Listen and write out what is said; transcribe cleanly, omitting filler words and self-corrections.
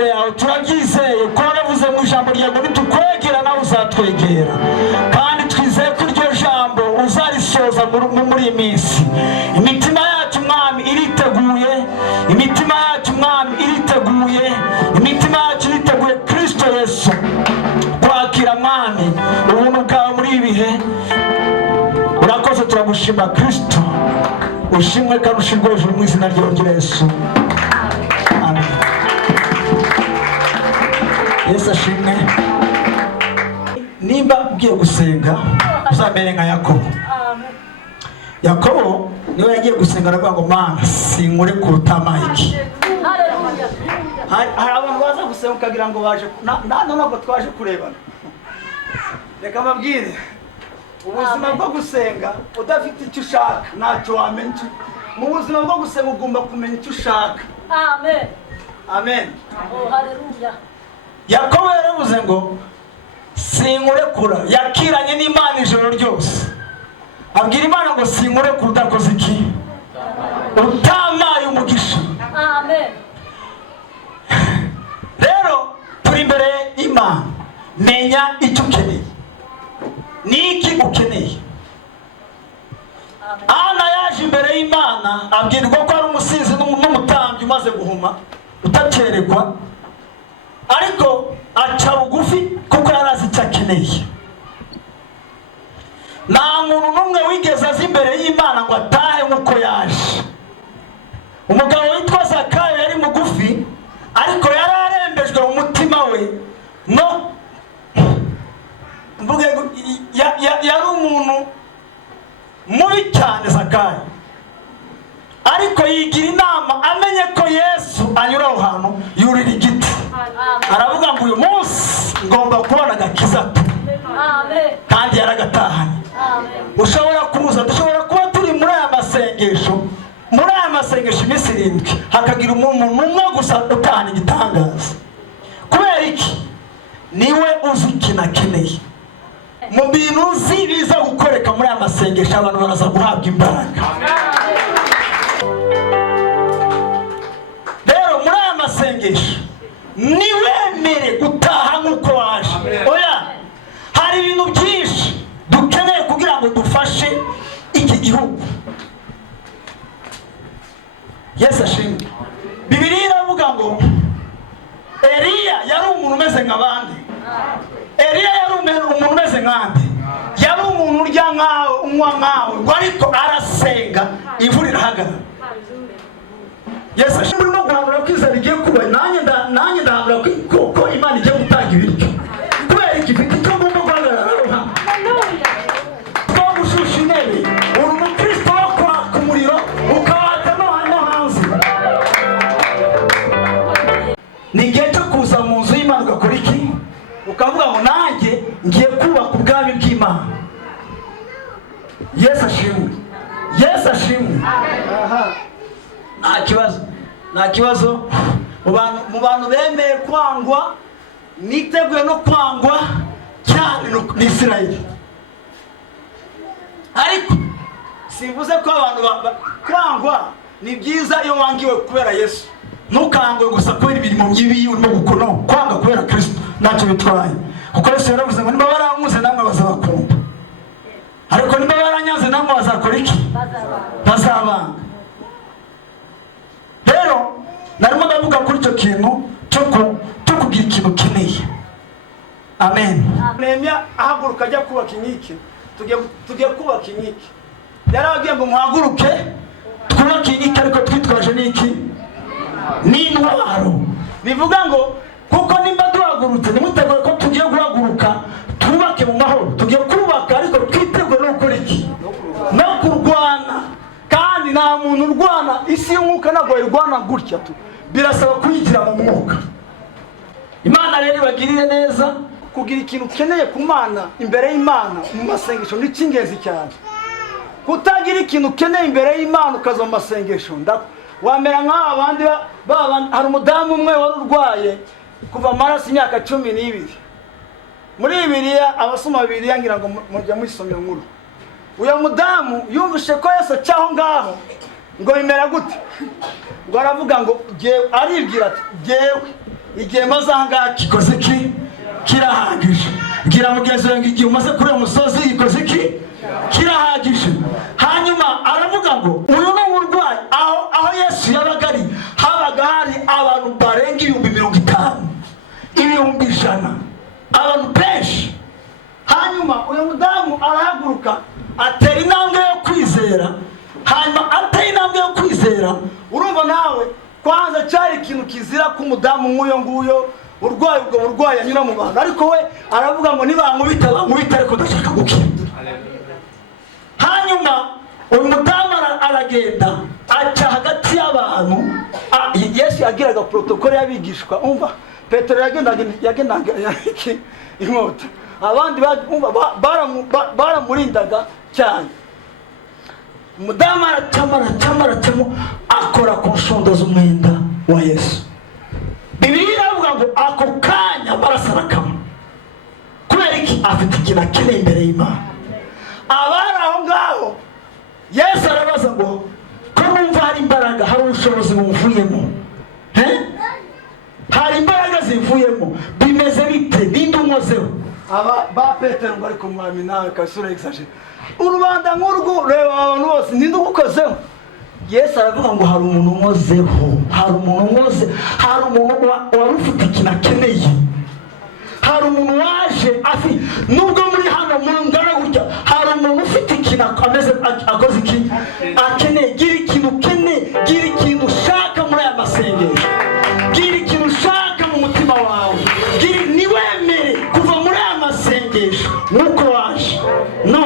imbere yawe turabyizeye ko waravuze mu ijambo ryawe ngo nitukwegera nawe uzatwegera, kandi twizeye ko iryo jambo uzarisoza muri iyi minsi. Imitima yacu mwami iriteguye, imitima yacu mwami iriteguye, imitima yacu iriteguye Kristo Yesu kwakira mwami ubuntu bwawe muri ibi bihe. Urakoze, turagushima Kristo, ushimwe kandi ushirwe hejuru mu izina rya Yesu. Amen. Yesu ashimwe. Nimba ugiye gusenga uzamere nka Yakobo. Yakobo niwe yagiye gusenga aravuga ngo Mana sinkure kuruta Mike. Hari abantu baza gusenga ukagira ngo baje ntabwo twaje kurebana. Reka mabwire, ubuzima bwo gusenga udafite icyo ushaka ntacyo wamenya. Mu buzima bwo gusenga ugomba kumenya icyo ushaka. Amen. Amen. Oh, haleluya. Yakobo yaravuze ngo sinkurekura, yakiranye n'Imana ijoro ryose. Abwira Imana ngo sinkurekura udakoze iki? Utamaye umugisha. Amen. Rero turi imbere y'Imana, menya icyo ukeneye. Niki ukeneye? Ana yaje imbere y'Imana abwirwa ko ari umusinzi n'umutambyi umaze guhuma utacerekwa, ariko aca bugufi kuko yarazi icyo akeneye. Nta muntu n'umwe wigeze aza imbere y'Imana ngo atahe nk'uko yaje. Umugabo witwa Zakayo yari mugufi, ariko yari arembejwe mu mutima we no mvuge yari umuntu mubi cyane Zakayo, ariko yigira inama amenye ko Yesu anyura aho hantu yurira igiti. Aravuga ngo uyu munsi ngomba kubona agakiza, kandi yaragatahanye. Ushobora kuza, dushobora kuba turi muri aya masengesho, iminsi 7 hakagira umuntu umwe gusa utahana igitangaza. Kubera iki? Niwe uzi ikintu akeneye. Mu bintu uzi biza gukoreka muri aya masengesho abantu baraza guhabwa imbaraga. Rero muri aya masengesho niwemere gutaha nk'uko waje. Oya, hari ibintu byinshi dukeneye kugira ngo dufashe iki gihugu. Yesu ashimwe. Bibiliya iravuga ngo Eliya yari umuntu umeze nk'abandi. Eliya yari umuntu umeze nk'andi. Yari umuntu urya nkawe, unywa nkawe, ngo ariko arasenga imvura irahagarara. Yesu ashimwe. No guhanura kwizera igiye kuba, nanjye ndahanura ko Imana igiye gutanga ibiryo. Kubera iki mfite icyo ngomba guhagarara hano. Ko gushusha intebe, uri umukristo wo kwaka umuriro ukawaka no hanze. Ni igihe cyo kuza mu nzu y'Imana ugakora iki? Ukavuga ngo nanjye ngiye kubaka ubwami bw'Imana. Yesu ashimwe. Yesu ashimwe. Nta kibazo mu bantu bemeye kwangwa, niteguye no kwangwa cyane ni Isirayeli. Ariko sivuze ko abantu kwangwa ni byiza iyo wangiwe kubera Yesu. Ntukangwe gusa kubera imirimo mibi urimo gukora, kwanga kubera Kristo ntacyo bitwaye. Kuko Yesu yaravuze ngo niba barankuze namwe bazabakunda, ariko niba baranyanze namwe bazakora iki? Bazabanga. Rero narimo ndavuga kuri icyo kintu cyo kugira ikintu ukeneye. Amen. Nehemiya ahaguruka ajya kubaka inkike. Tugiye kubaka inkike. Yarabagiye ngo muhaguruke twubake inkike, ariko twitwaje n'iki? N'intwaro. Bivuga ngo kuko nimba duhagurutse nimutegure ko tugiye guhaguruka twubake mu mahoro. Tugiye kubaka ariko twitegure no gukora iki? No kurwana. Kandi nta muntu urwana isi y'umwuka ntabwo irwana gutya tu. Birasaba kuyigira mu mwuka. Imana rero ibagirire neza. Kugira ikintu ukeneye ku Mana imbere y'Imana mu masengesho ni cy'ingenzi cyane. Kutagira ikintu ukeneye imbere y'Imana ukaza mu masengesho wamera nk'abandi. Hari umudamu umwe wari urwaye kuva amaraso imyaka 12. Muri Bibiliya abasoma Bibiliya ngira ngo mujya mwisomera nkuru. Uyo mudamu yumvishe ko Yesu acaho ngaho ngo bimera gute? Ngo aravuga ngo aribwira ati jewe igihe maze ahangaha gikoze iki? Kirahagije. Ngira mugenzi wanjye igihe umaze kuri uwo musozi gikoze iki? Kirahagije. Hanyuma aravuga ngo uyu ni uburwayi. Aho Yesu yabaga ari habaga hari abantu barenga 50,000, 100,000, abantu benshi. Hanyuma uyu mudamu arahaguruka atera intambwe yo kwizera. Hanyuma atera intambwe yo kwizera, urumva nawe kwanza cyari ikintu kizira ku mudamu nk'uyo nguyo urwaye ubwo burwayi anyura mu bantu, ariko we aravuga ngo nibankubita bankubita ariko ndashaka gukira. Hanyuma uyu mudamu aragenda aca hagati y'abantu. Yesu yagiraga protokole y'abigishwa. Umva Petero yagendaga inkota, abandi baramurindaga cyane. Umudamu aracamo akora ku nshondo z'umwenda wa Yesu. Bibiliya iravuga ngo ako kanya barasarakama. Kubera iki? Afite ikintu akeneye imbere y'Imana. Abari aho ngaho Yesu arabaza ngo ko numva hari imbaraga, hari ubushobozi bumvuyemo, hari imbaraga zivuyemo, bimeze bite? Ninde unkozeho? Ba Petero ngo ariko mwami nawe kasura exagere, urubanda nk'urwo reba abantu bose ninde ugukozeho? Yesu aravuga ngo hari umuntu unkozeho, hari umuntu unkoze, hari umuntu wari ufite ikintu akeneye, hari umuntu waje nubwo muri hano mungana gutya, hari umuntu ufite ikintu ameze akoze iki akeneye. Gira ikintu ukeneye, gira ikintu ushaka muri aya masengesho, gira ikintu ushaka mu mutima wawe, niwemere kuva muri aya masengesho nk'uko waje no